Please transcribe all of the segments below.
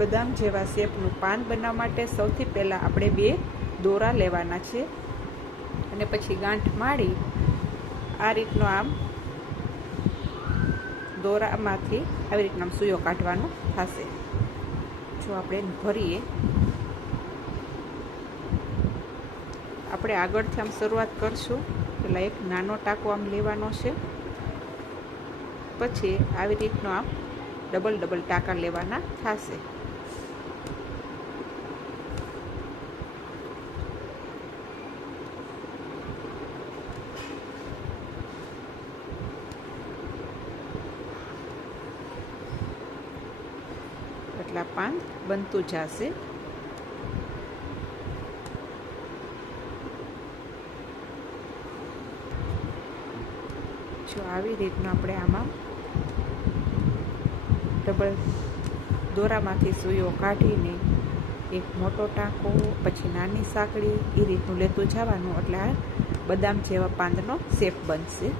બદામ જેવા શેપનું પાન બનાવવા માટે સૌથી પહેલાં આપણે 2 દોરા લેવાના છે અને પછી ગાંઠ માળી આ રીતનો આમ દોરામાંથી આવી રીતના સૂયો કાઢવાનો થશે. જો આપણે ભરીએ, આપણે આગળથી આમ શરૂઆત કરશું. પહેલાં એક નાનો ટાંકો આમ લેવાનો છે, પછી આવી રીતનો આમ ડબલ ટાંકા લેવાના થશે. એટલા પાન બનતું જશે. જો આવી રીતના આપણે આમાં ડબલ દોરામાંથી સૂયો કાઢીને એક મોટો ટાંકો, પછી નાની સાંકળી એ રીતનું લેતું જવાનું, એટલે આ બદામ જેવા પાંદનો શેપ બનશે.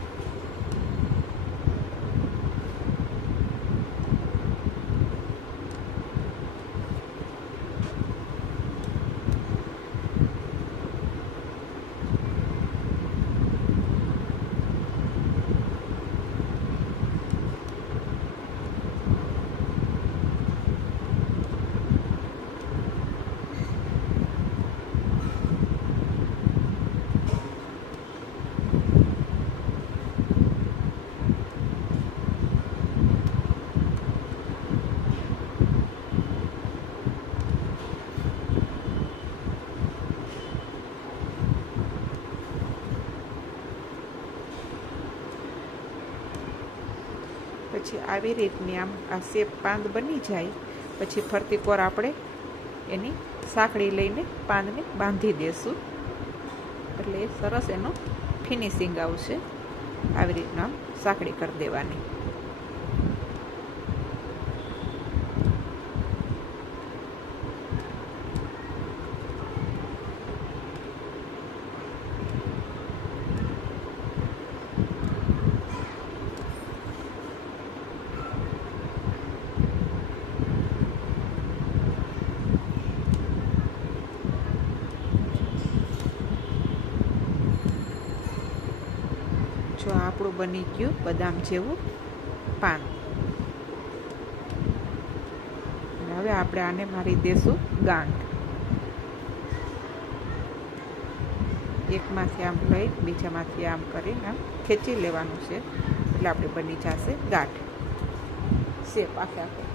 પછી આવી રીતની આમ આ શેપ પાંદ બની જાય પછી ફરતી કોર આપણે એની સાંકળી લઈને પાંદને બાંધી દેશું, એટલે એ સરસ એનો ફિનિશિંગ આવશે. આવી રીતના આમ સાંકળી કરી દેવાની. જો આપણું બની ગયું બદામ જેવું પાન. અને હવે આપણે આને મારી દેશું ગાંઠ. એકમાંથી આમ લઈ બીજામાંથી આમ કરીને આમ ખેંચી લેવાનું છે, એટલે આપણે બની જશે ગાંઠ શેપ આખે આખે.